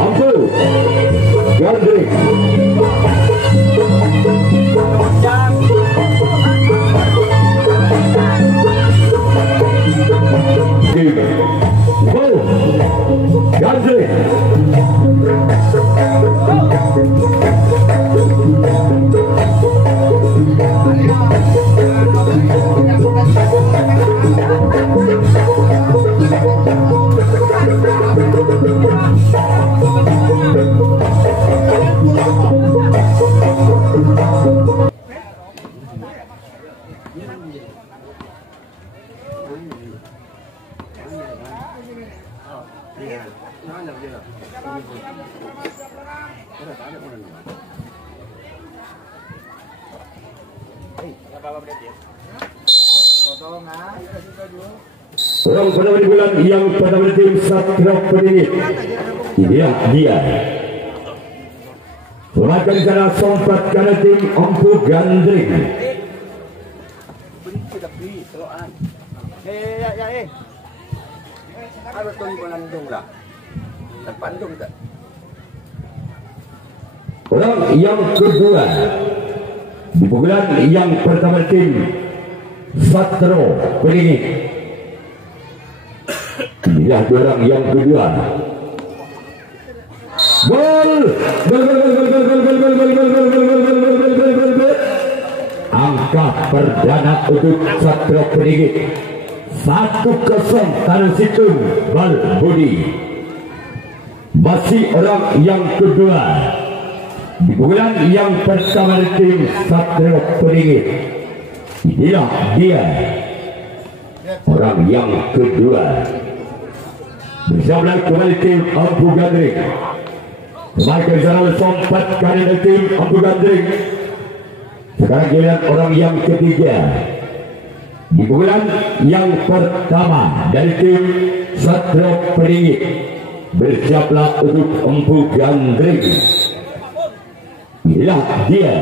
Ampu Gandring. Gandring. Orang pada bulan yang pada tim Satria Peningit. Dia. Selamatkan di sana sompat karena tim Ampu Gandring. Harus Bandung lah. Bandung tak. Orang yang kedua di bulan yang pertama tim Satria Peningit. Inilah orang yang kedua. Angka perdana untuk Satria Peningit 1-0 karena situ Bal Budi. Masih orang yang kedua di bulan yang pertama tim Satria Peningit. Inilah dia orang yang kedua. Bersama kembali tim Ampu Gandring. Michael Zaral sompat karena tim Ampu Gandring. Sekarang giliran orang yang ketiga di bulan yang pertama dari tim Satria Peningit. Bersiaplah untuk Ampu Gandring. Inilah dia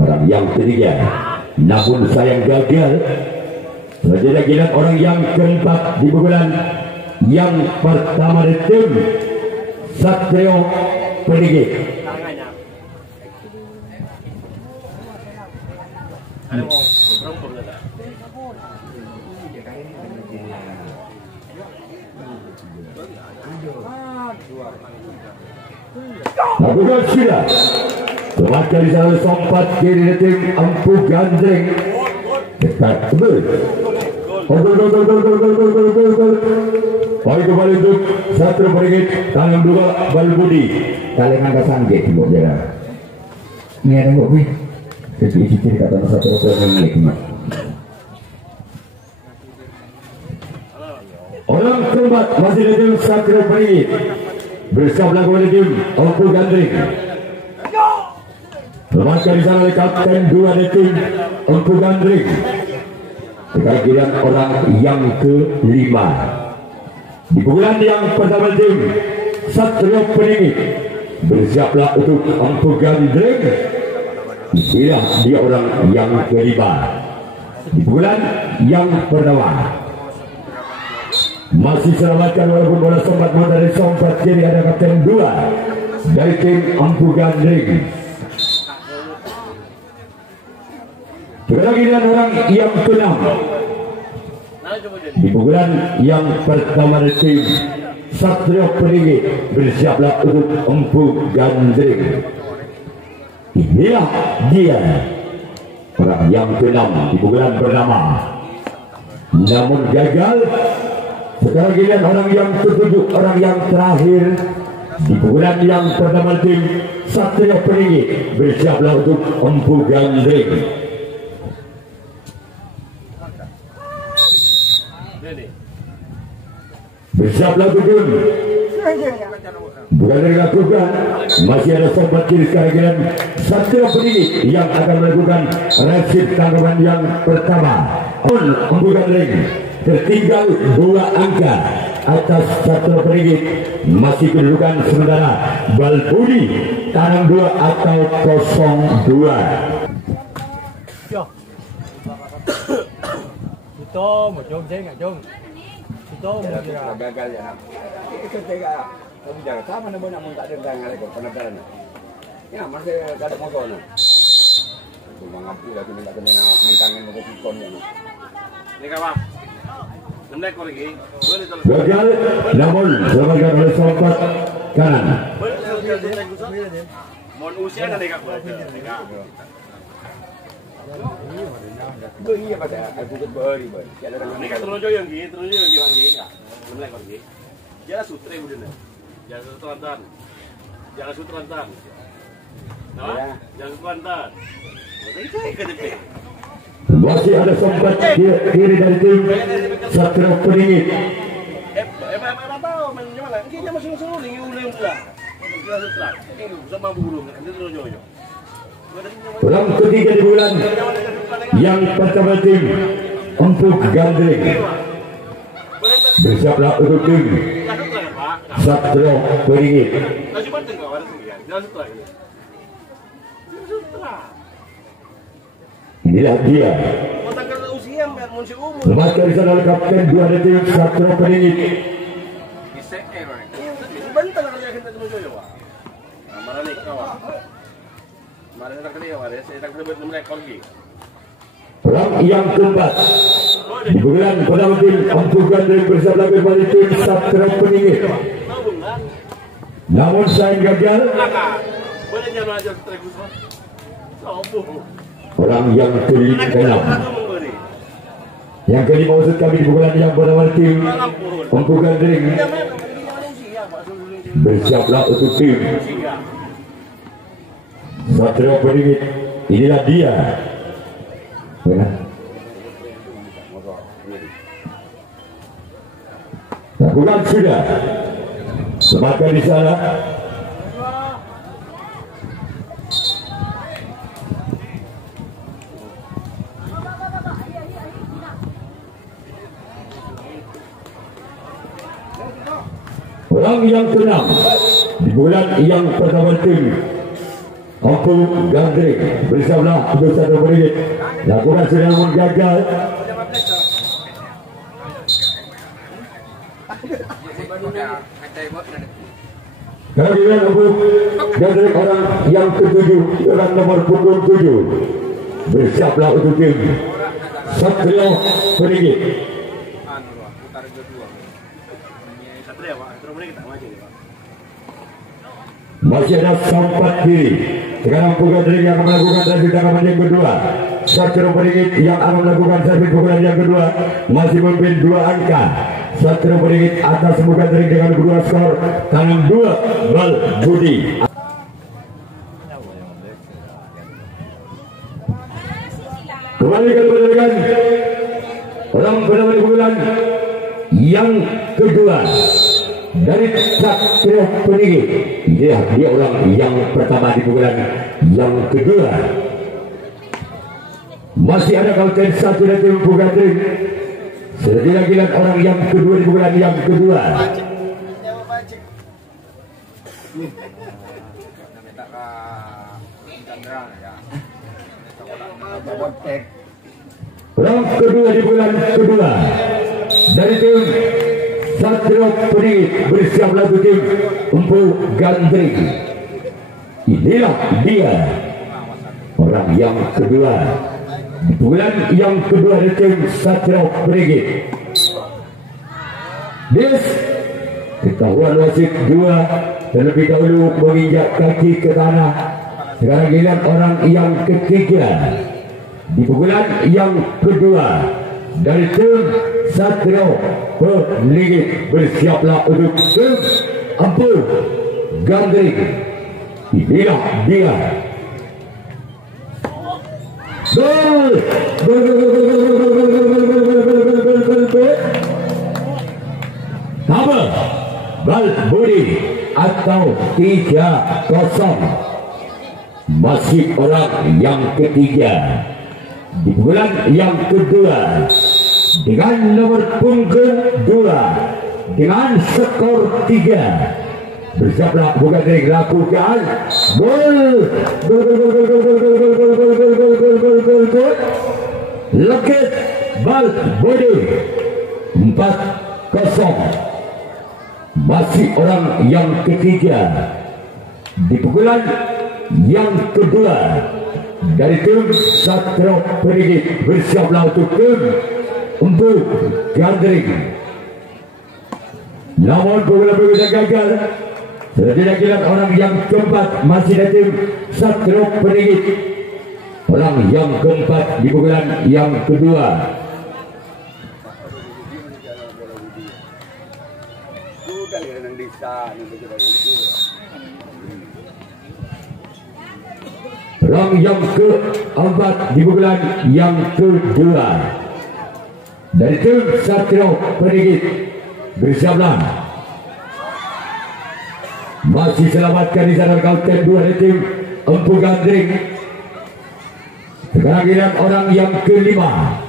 orang yang ketiga. Namun sayang gagal. Selanjutnya giliran orang yang keempat di bulan yang pertama dari tim Satria Peningit. Lakukan sudah. Selamatkan di sana sompat kiri tim Ampu Gandring. Dekat betul. Gol. Poin kembali untuk Satria Peningit. Tangan dua Bal Budi. Kalian angkat sanggit bu jera. Ini ada bu bi. Jadi kata Satria Peningit. Orang keempat masih di tim Satria Peningit. Bersama kembali tim Ampu Gandring. Selamatkan di sana kapten dua dari tim Ampu Gandring. Kehadiran orang yang kelima di bulan yang pertama tim Satria Peningit. Bersiaplah untuk Ampu Gandring. Inilah dia orang yang kelima di bulan yang pertama. Masih selamatkan walaupun bola sompat dari sompat kiri ada kapten dua dari tim Ampu Gandring. Kehadiran orang yang keenam di bulan yang pertama dari tim Satria Peningit. Bersiaplah untuk Ampu Gandring. Inilah dia orang yang keenam di bulan pertama. Namun gagal. Sekarang giliran orang yang ketujuh, orang yang terakhir di bulan yang pertama tim Satria Peningit. Bersiaplah untuk Ampu Gandring. Bersiaplah tujuan. Bukan dilakukan. Masih ada sobat kiri sekarang Satria Peningit yang akan melakukan resip tanggapan yang pertama. Ampu Gandring tertinggal 2 angka atas Satria Peningit. Masih kedudukan sementara Bal Budi tanam 2 atau 02. Tôm mà chôm chế ngà chôm. Tôm mà gagal ya. ketika kamu jangan sama namun namun tak ada yang ada penadaran. Ya masih ada motor no. Cuma ngampu lagi minta kena mentangin mau pikon ya. Ini kawan. Nendek lagi. Gagal, namun selamatkan oleh Sompat kanan. Mohon usia kan dekat Iya pada bukit beri ber. ini kan terunjuk yang gini wangi ya. Nendek lagi. Jangan sutre budena. Jangan sutrantan. Jangan sutrantan. Nah, jangan sutrantan. Ini KTP. Masih ada Sompat kiri dari tim Satria Peningit. Apa tahu gimana? Kita masih suruh nih ulang pula. Kita sutra. Ini sama burung. Nanti terunjuk. Ulang ketiga di bulan yang pertama tim untuk Gandring. Bersiaplah untuk tim Satria Peningit. Kasih banting kawan sekalian. Jangan sutra. Inilah dia. Lepaskan di sana oleh kapten 2 dari tim Satria Peningit. Sebentar kalau kita terunjuk ya, Pak. Mana nih kawan? Mana yang terkena ya, saya tak terlibat mereka lagi. Perang yang keempat dibukukan pada tim untuk Gandring bersama kembali tim Satria Peningit. Namun sayang gagal. Boleh jangan aja terus. Orang yang ke-6. Yang kelima maksud kami dibukukan yang bernama tim untuk Gandring. Bersiaplah untuk tim Satria Peningit. Inilah dia. Ya. Lakukan sudah. Semakin di sana. Orang yang ke-6 di bulan yang pertama tim Ampu Gandring bersama untuk Satria Peningit. Lakukan sudah namun gagal. Kehadiran Ampu Gandring orang yang ke-7 orang nomor punggung 7. Bersiaplah untuk tim Satria Peningit. Masih ada Sompat kiri dengan Ampu Gandring yang melakukan servis tangan yang kedua. Satria Peningit yang akan melakukan servis pukulan yang kedua masih memimpin 2 angka. Satria Peningit atas Ampu Gandring dengan 2 skor tangan 2 Bal Budi. Kembali ke pertandingan orang bernama pukulan yang kedua dari Satria Peningit. Dia orang yang pertama di pukulan yang kedua. Masih ada kapten 1 dari tim Ampu Gandring. Sudah dilakukan orang yang kedua di pukulan yang kedua. Orang kedua di bulan kedua dari tim Satria Peningit bersiaplah untuk tim Ampu Gandring. Inilah dia orang yang kedua di bulan yang kedua dari tim Satria Peningit. This ketahuan wasit 2 terlebih dahulu menginjak kaki ke tanah. Sekarang giliran orang yang ketiga di pukulan yang kedua dari tim Satria Peningit. Bersiaplah untuk tim Ampu Gandring. Inilah dia. Gol! Sama Bal Budi atau 3-0. Masih orang yang ketiga di bulan yang kedua dengan nomor punggung 2 dengan skor 3. Bersiaplah bukan dari lakukan gol. Lekit Bal Budi 4-0. Masih orang yang ketiga di pukulan yang kedua dari tim Satrio Pendidik bersiaplah untuk tim Empuk Gandring. Namun pukulan berikutnya gagal. Tidak kira orang yang keempat masih dari tim Satrio Pendidik. Orang yang keempat di pukulan yang kedua. Orang yang keempat di pukulan yang kedua dari tim Satrio Pendidik bersiaplah. Masih selamatkan di sana kapten 2 dari tim Empuk Gandring. Sekarang orang yang kelima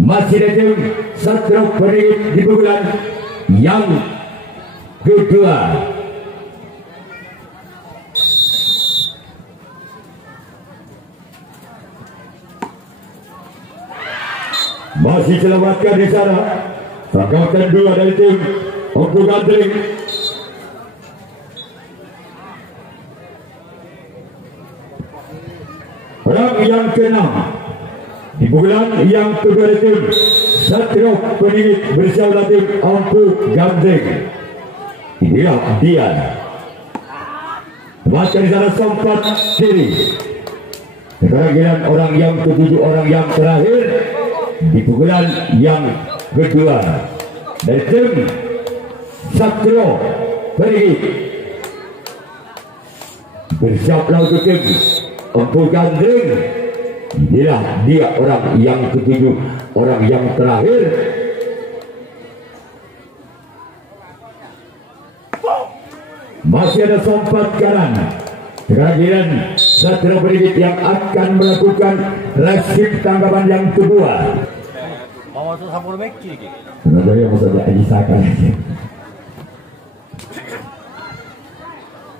masih dari tim Satrio Pendidik di pukulan yang kedua. Masih selamatkan di sana kapten 2 dari tim Empuk Gandring. Orang yang keenam di pukulan yang kedua dari tim Satrio Pendidik bersama tim Empuk Gandring. Inilah dia. Tempatkan di sana sempat kiri. Sekarang orang yang ketujuh, orang yang terakhir di pukulan yang kedua dari tim Satrio Pendidik bersiaplah untuk tim Empuk Gandring. Inilah dia orang yang ketujuh, orang yang terakhir. Masih ada sompat kanan. Sekarang Satrio Pendidik yang akan melakukan resip tanggapan yang kedua. Mau masuk sampul beki gitu. Sebenarnya mau saja ajisakan.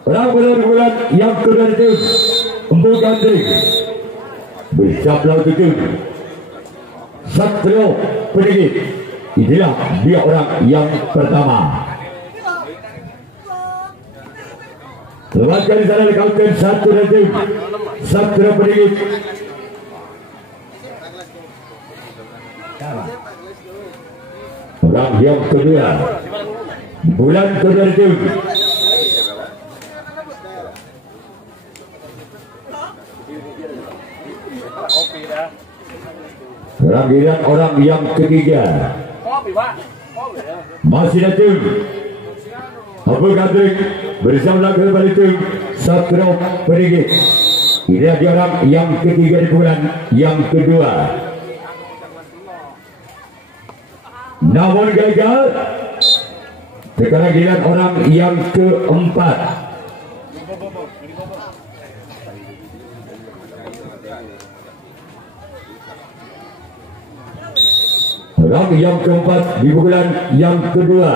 Orang bulan yang kedua itu Empuk Gandring. Bersiaplah untuk Satrio Pendidik. Inilah dia orang yang pertama. Lepaskan di sana kapten 1 dari tim Satrio Pendidik. Orang yang kedua bulan kedua dari tim Rangkaian orang yang ketiga masih dari tim Empuk Gandring bersama kembali tim Satrio Pendidik. Ini dia orang yang ketiga di bulan yang kedua. Namun gagal. Sekarang giliran orang yang keempat. Orang yang keempat di bulan yang kedua.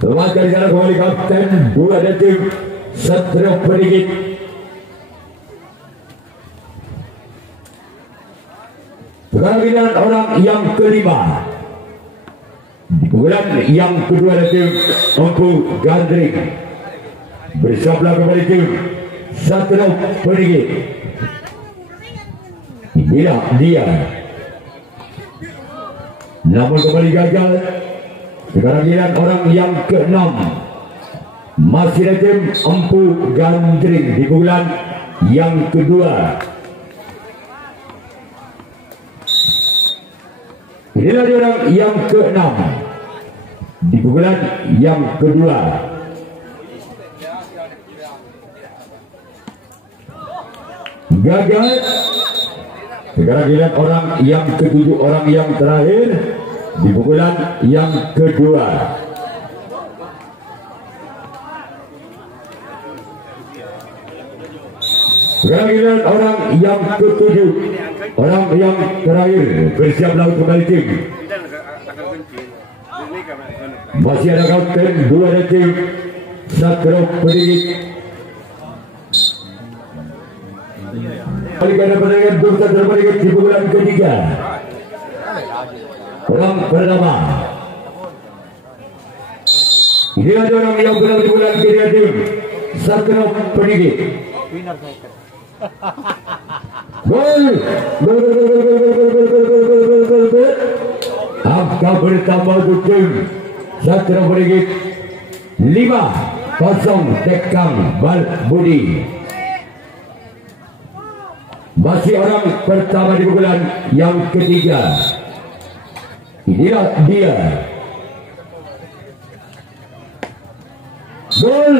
Lepaskan di sana kembali kapten 2 dari tim Satrio Pendidik. Sekarang giliran orang yang kelima di bulan yang kedua dari tim Empuk Gandring. Bersiaplah kembali tim Satrio Pendidik. Inilah dia. Namun kembali gagal. Sekarang giliran orang yang keenam masih dari tim Empuk Gandring di bulan yang kedua. Inilah dia orang yang keenam di bulan yang kedua. Gagal. Sekarang giliran orang yang ketujuh, orang yang terakhir di pukulan yang kedua. Sekarang giliran orang yang ketujuh, orang yang terakhir bersiaplah untuk kembali tim. Masih ada kapten 2 dari tim Satrio Pendidik. Kali ada pertandingan berputar terbalik di bulan ketiga. orang pertama. Ini ada orang yang benar di bulan kedua Satrio Pendidik. Gol. Angka bertambah tim Satrio Pendidik 5-0 Tekang Bal Budi. Masih orang pertama di bulan yang ketiga. Inilah dia. Gol.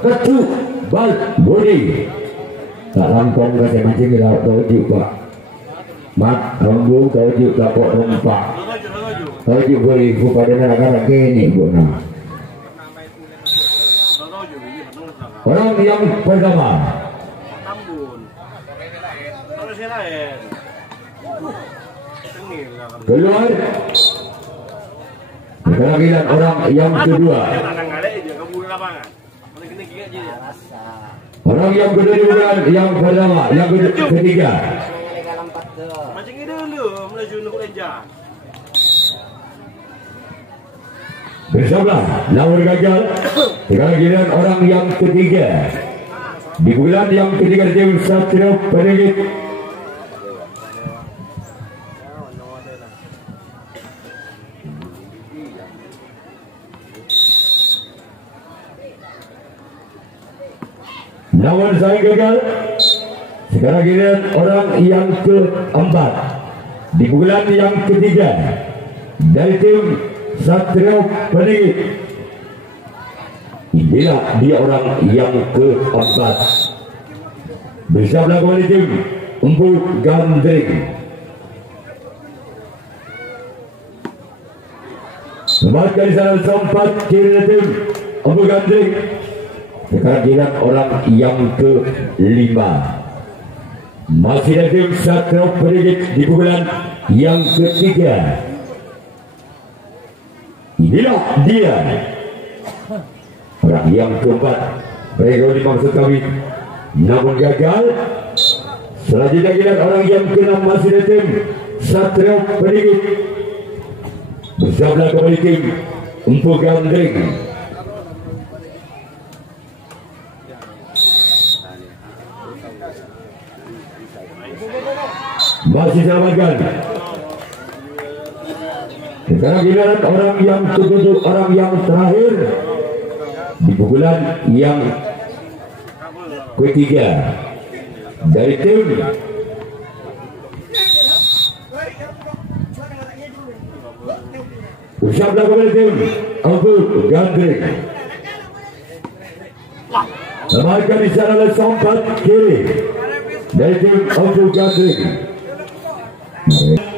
Ketu Bal Budi. Tak langkong ke mancing kita tahu juga. Mat rambut tahu juga kok rompak. Tahu juga boleh kepada negara gini guna. Orang yang pertama. Keluar. Kelahiran orang yang kedua. Orang yang kedua bukan yang pertama, yang ketiga. Macam ini dulu, melaju untuk lenja. Bersabar, lawan gagal. Kelahiran orang yang ketiga. Di bulan yang ketiga tim Satrio Pendidik. Lawan saya gagal. Sekarang giliran orang yang keempat di bulan yang ketiga dari tim Satrio Pendidik. Inilah dia orang yang keempat. Bersama kembali tim Empu Gandring. Semakin sana sempat kiri tim Empu Gandring. Sekarang giliran orang yang kelima. Masih ada tim Satrio Pendidik di bulan yang ketiga. Inilah dia orang yang keempat. Mereka dimaksud kami namun gagal. Selanjutnya giliran orang yang keenam masih ada tim Satrio Pendidik. Bersama kembali tim Empu Gandring. Masih selamatkan. Sekarang giliran orang yang ketujuh, orang yang terakhir di pukulan yang ketiga dari tim Usaplah kembali tim Empu Gandring. Selamatkan di sana oleh sompat kiri dari tim Empu Gandring.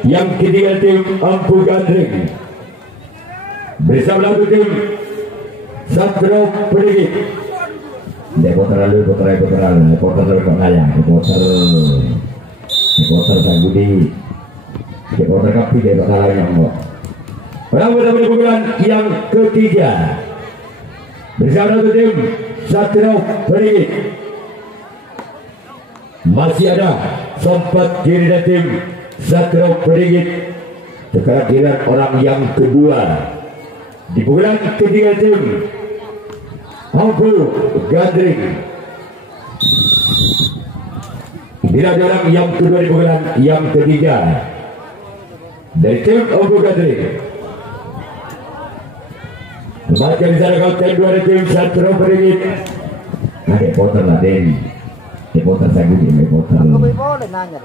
Yang ketiga tim Empu Gandring bersama tim Satrio Pendidik. Reporter Sang Budi, reporter Kapi dari Kota yang mau. Orang pertama di pukulan yang ketiga bersama tim Satrio Pendidik. Masih ada sempat kiri dari tim Satrio Pendidik. Sekarang giliran orang yang kedua di pukulan ketiga tim Empu Gandring. Inilah orang yang kedua di pukulan yang ketiga dari tim Empu Gandring. Semakin di sana kapten dua dari tim Satrio Pendidik. Nah, reporter lah Den. Reporter saya Budi,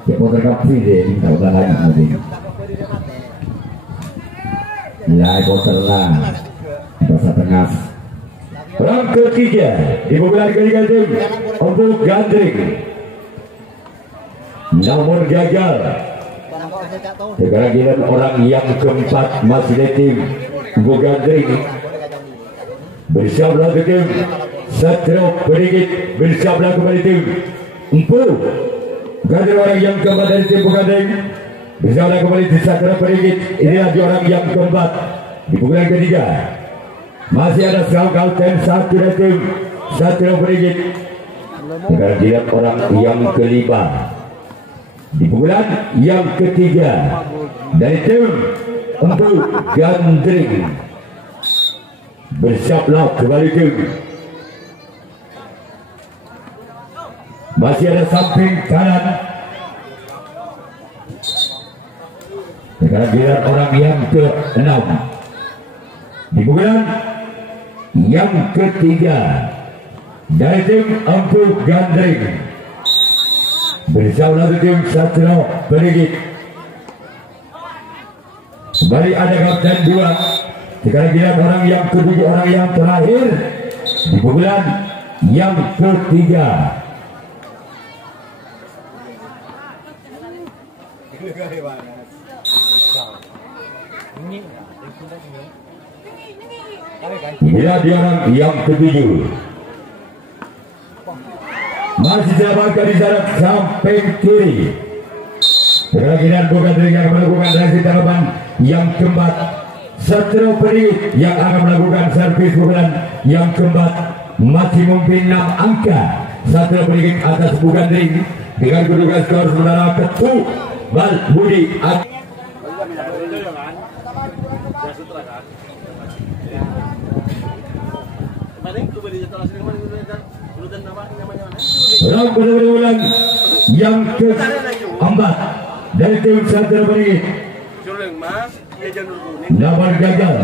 reporter Kapi deh, minta ulang lagi nanti. Ya, reporter lah. Bahasa tengah. Orang ketiga di pukulan ketiga tim Empu Gandring. Namun gagal. Sekarang giliran orang yang keempat masih di tim Empu Gandring. Bersama tim Satrio Pendidik. Bersama kembali tim Empu Gandring. Orang yang keempat dari tim Empu Gandring. Bersama kembali tim Satrio Pendidik. Inilah orang yang keempat di pukulan ketiga. Masih ada kapten satu dari tim Satrio Pendidik. Sekarang dia orang yang kelima Di pukulan yang ketiga dari tim Empu Gandring. Bersiaplah kembali tim. Masih ada samping kanan. Sekarang giliran orang yang ke-6. Di pukulan yang ketiga dari tim Empu Gandring. Bersama tim Satrio Perigi. Kembali ada kapten 2. Sekarang giliran orang yang ke-7, orang yang terakhir di pukulan yang ketiga. Bila dia orang yang ke-7 masih selamatkan di sana samping kiri. Sekarang giliran bukan yang melakukan reaksi tanggapan yang keempat. Satrio Perigi yang akan melakukan servis pukulan yang keempat. Masih memimpin 6 angka. Satrio Perigi atas bukan ring dengan kedudukan skor saudara Ketu Bal Budi. Round kedua yang keempat dari tim Satrio Perigi. Lawan gagal.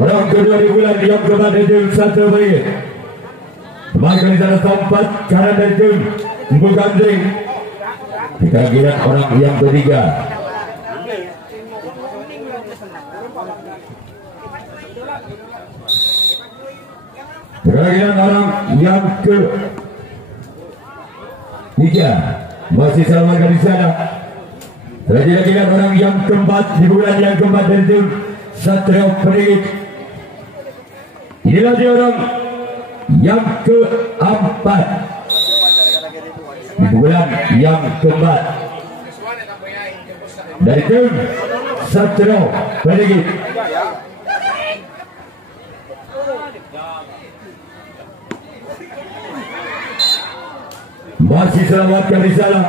Round kedua di bulan yang keempat dari tim Satrio Perigi. Kembali di sana tempat kanan dari tim Empu Gandring. Kita giliran orang yang ketiga. Giliran orang yang ke-3 masih selamatkan di sana. Giliran orang yang keempat di bulan yang keempat dari tim Satrio Perigi. Inilah dia orang yang keempat di bulan yang keempat dari tim Satrio Perigi. Masih selamatkan di sana.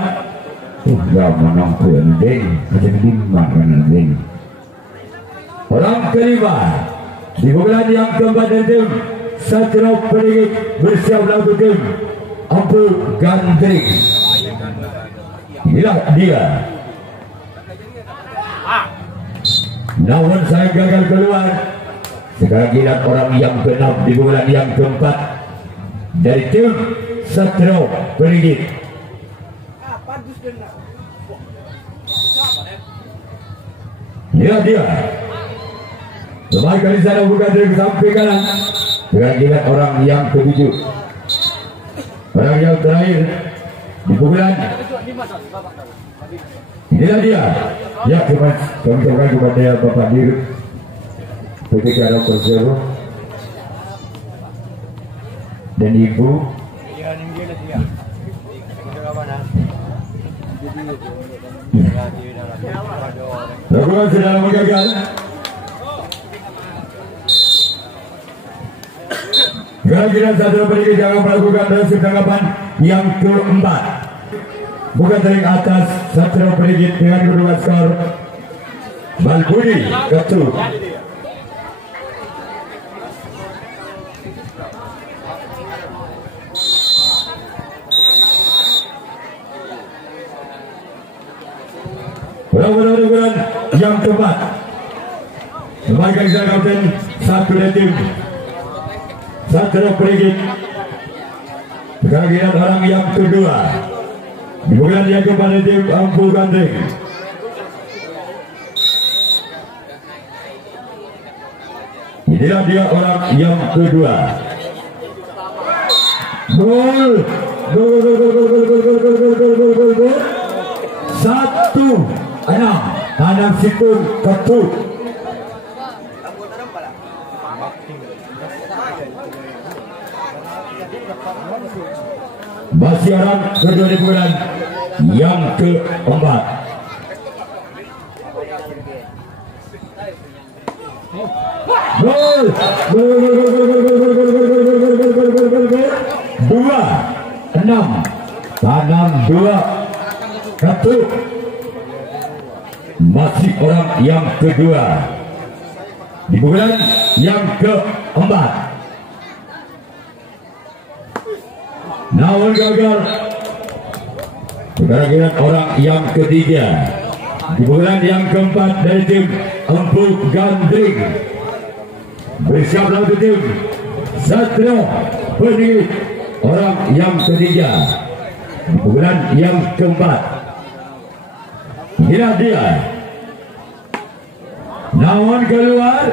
Enggak menang pending, macam pending. Orang kelima di bulan yang keempat dari tim Satrio Perigi. Bersiap lagu tim Empu Gandring. Inilah dia. Namun saya gagal keluar. Sekarang giliran orang yang ke-6 di bulan yang keempat dari tim Satrio Perigi. Inilah dia. Kembali kali sana bukan dari samping kanan. Sekarang giliran orang yang ke-7. Orang yang terakhir di pukulan. Inilah dia. Ya, kami ucapkan kepada Bapak Dirut PTK Dr. Zero dan Ibu. Lakukan sudah gagal. Gara-gara Satrio Perigi jangan melakukan reaksi tanggapan yang keempat. Bukan dari atas Satrio Perigi dengan kedudukan skor Bal Budi Ketu. Benar-benar yang keempat. Kembalikan saya kapten satu dari tim Satrio Perigi. Sekarang giliran orang yang kedua di bulan yang keempat dari tim Empu Gandring. Inilah dia orang yang kedua. Gol. 1-6 Tanam Situn Ketu. Masih orang kedua di bulan yang keempat. Gol. 2-6. Tanam 2-1. Masih orang yang kedua. Di bulan yang keempat. Namun gagal. Sekarang orang yang ketiga. Di bulan yang keempat dari tim Empu Gandring. Bersiap lawan tim Satrio Peninggi. Orang yang ketiga. Di bulan yang keempat. Inilah dia. Namun keluar.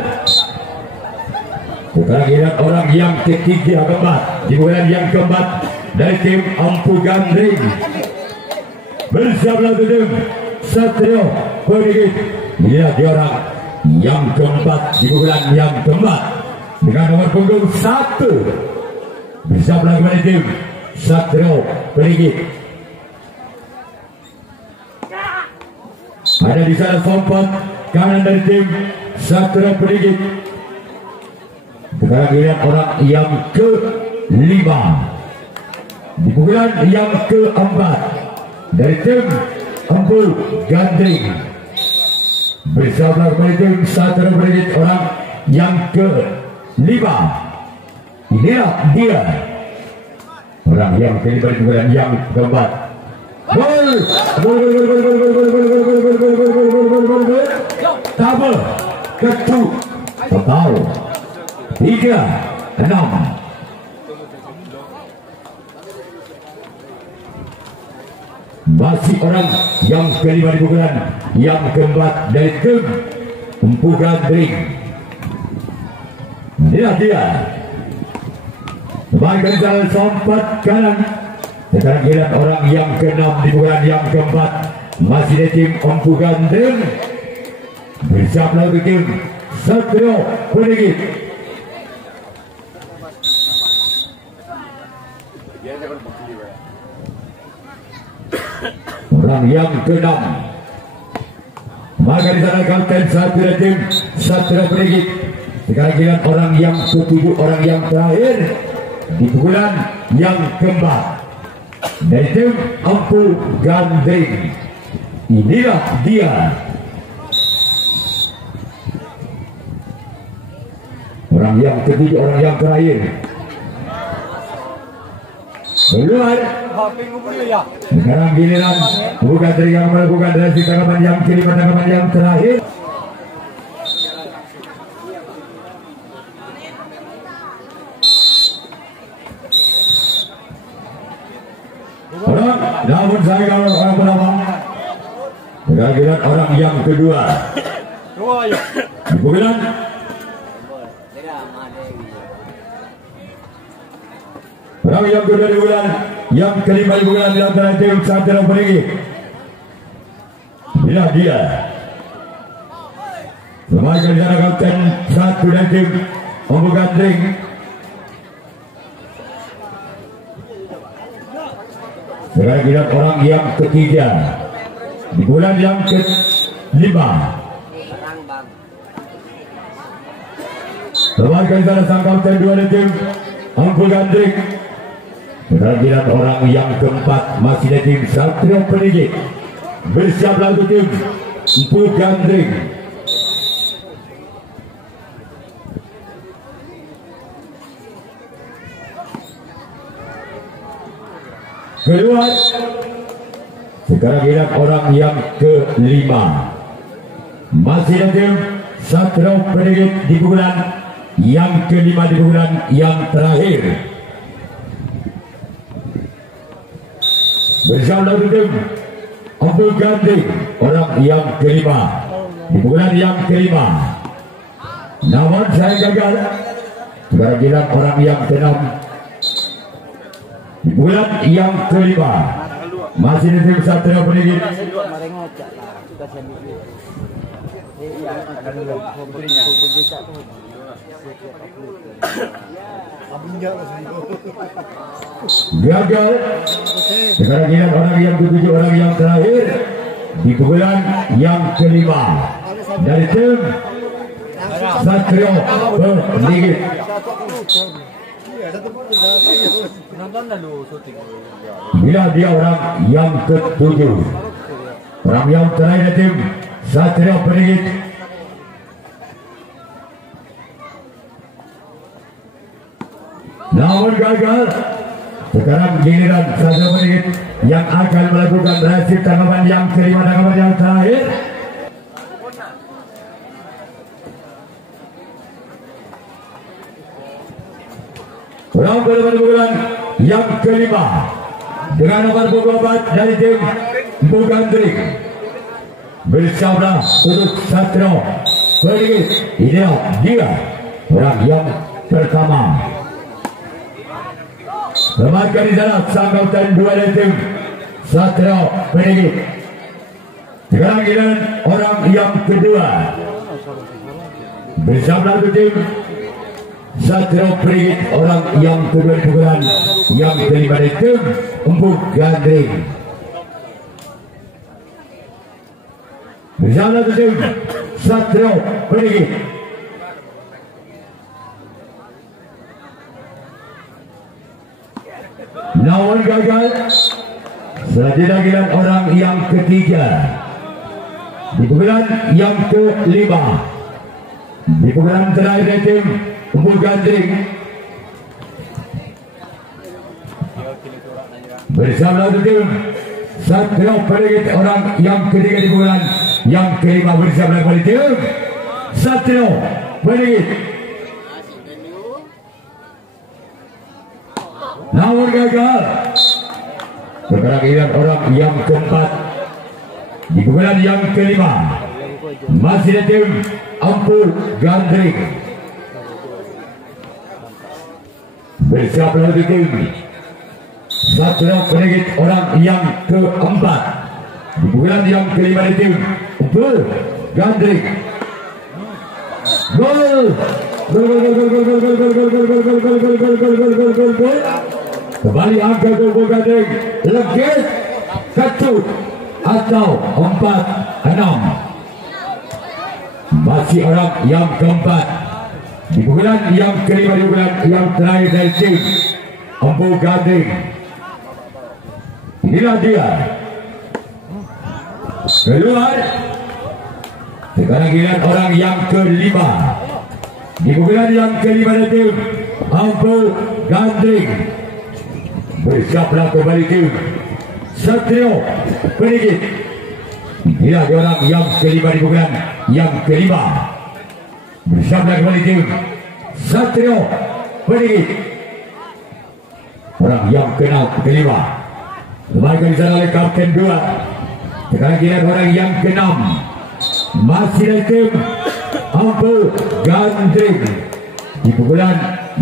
Sekarang orang yang ketiga keempat. Di bulan yang keempat dari tim Empu Gandring. Bersiap lawan tim Satrio Peninggi. Inilah dia orang yang keempat di bulan yang keempat dengan nomor punggung 1. Bersiap lawan kembali tim Satrio Peninggi. Ada di sana sompat kanan dari tim Satrio Peninggi. Sekarang lihat orang yang ke-5 di bulan yang keempat dari tim Empu Gandring. Bersama kembali tim Satrio Peninggi orang yang ke-5. Inilah dia orang yang ke-5 di bulan yang keempat. Gol. Tabel ketu total 3-6. Masih orang yang ke-5 di bulan yang keempat dari tim Empu Gandring. Inilah dia. Sebagai jalan sompat kanan. Sekarang giliran orang yang ke-6 di bulan yang keempat. Masih dari tim Empu Gandring. Bersiap lawan tim Satrio Peninggi. Orang yang ke-6. Maka di sana kapten satu dari tim Satrio Peninggi. Sekarang giliran orang yang ke-7, orang yang terakhir di bulan yang keempat dari tim Empu Gandring. Inilah dia. Orang yang ke-7, orang yang terakhir. Keluar. Sekarang giliran bukan dari yang melakukan dari tanggapan yang kiri, tanggapan yang terakhir. Namun saya kalau orang pertama. Sekarang giliran orang yang kedua. Bukan. Orang yang kedua di bulan yang kelima di bulan di antara tim Satrio Peninggi. Inilah dia. Semakin di sana kapten satu dari tim Empu Gandring. Sekarang giliran orang yang ketiga di bulan yang ke-5. Semakin di sana sang kapten dua dari tim Empu Gandring. Sekarang giliran orang yang keempat masih dari tim Satrio Peninggi. Bersiap lawan tim Empu Gandring. Keluar. Sekarang giliran orang yang ke-5 masih dari tim Satrio Peninggi di bulan yang ke-5 di bulan yang terakhir. Bersama tim Empu Gandring orang yang ke-5 di bulan yang ke-5. Namun saya gagal. Sekarang giliran orang yang ke-6 di bulan yang ke-5 masih di tim Satrio Peninggi. Gagal. Sekarang giliran orang yang ke-7, orang yang terakhir di bulan yang ke-5. dari tim Satrio Peninggi. Bila dia orang yang ketujuh, orang yang terakhir tim Satrio Peninggi. Namun gagal. Sekarang giliran Satrio Peninggi yang akan melakukan reaksi tanggapan yang kelima, tanggapan yang terakhir. Orang bulan yang kelima dengan nomor punggung 4 dari tim Bugandrik bersama untuk Satrio Peninggi. Inilah dia orang yang pertama. Selamatkan di sana sangkautan 2 dari tim Satrio Peninggi. Sekarang giliran orang yang kedua bersama untuk tim Satrio Peninggi, orang yang kedua di pukulan yang kelima dari tim Empuk Gandring. Bersama tim Satrio Peninggi. Namun gagal. Selanjutnya giliran orang yang ketiga di pukulan yang kelima, di pukulan terakhir dari tim Empuk Gandring. Bersama tim Satrio Peninggi, orang yang ketiga di pukulan yang kelima bersama tim Satrio Peninggi. Namun gagal. Sekarang giliran orang yang keempat di pukulan yang kelima, masih di tim Empuk Gandring. Bersama tim Satrio Peninggi, orang yang keempat di pukulan yang kelima di tim Empuk Gandring. Gol. Kembali angka Empuk Gandring legit ketut atau 4-6. Masih orang yang keempat di pukulan yang kelima, di pukulan yang terakhir dari tim Empuk Gandring. Inilah dia keluar. Sekarang giliran orang yang kelima di pukulan yang kelima dari tim Empuk Gandring. Bersiaplah kembali tim Satrio Peninggi. Inilah dia orang yang kelima di pukulan yang kelima. Bersama kembali tim Satrio Peninggi, orang yang kelima. Kembalikan di sana oleh Kapten 2. Sekarang giliran orang yang keenam, masih dari tim Empuk Gandring di pukulan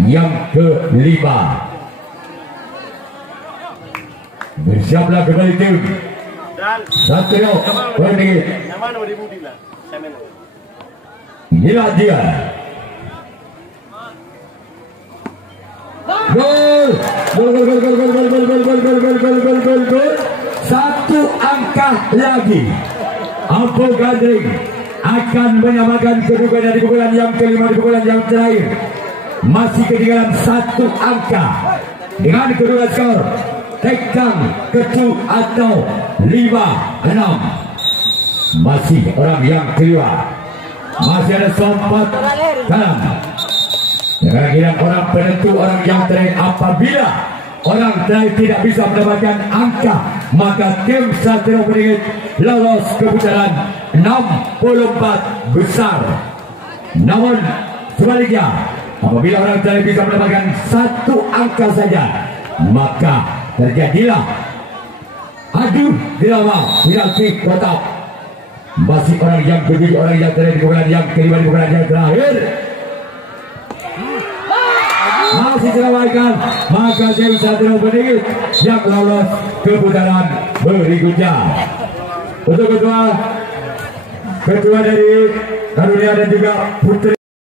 yang kelima. Bersiaplah kembali tim Satrio Peninggi. Inilah dia. Gol. Satu angka lagi. Empuk Gandring akan menyamakan kedudukan dari pukulan yang kelima di pukulan yang terakhir. Masih ketinggalan satu angka dengan kedua skor tekang ketu atau 5-6. Masih orang yang kelima. Masih ada sempat dalam. Dengan orang penentu, orang yang terakhir. Apabila orang terakhir tidak bisa mendapatkan angka, maka tim Satrio Peninggi lolos ke putaran 64 besar. Namun sebaliknya, apabila orang terakhir bisa mendapatkan satu angka saja, maka terjadilah adu drama penalti kotak. Masih orang yang ketujuh, orang yang terakhir di pukulan yang kelima, di pukulan yang terakhir masih dirawaikan, maka tim Satrio Peninggi yang lolos ke putaran berikutnya. Untuk ketua dari Karunia dan juga Putri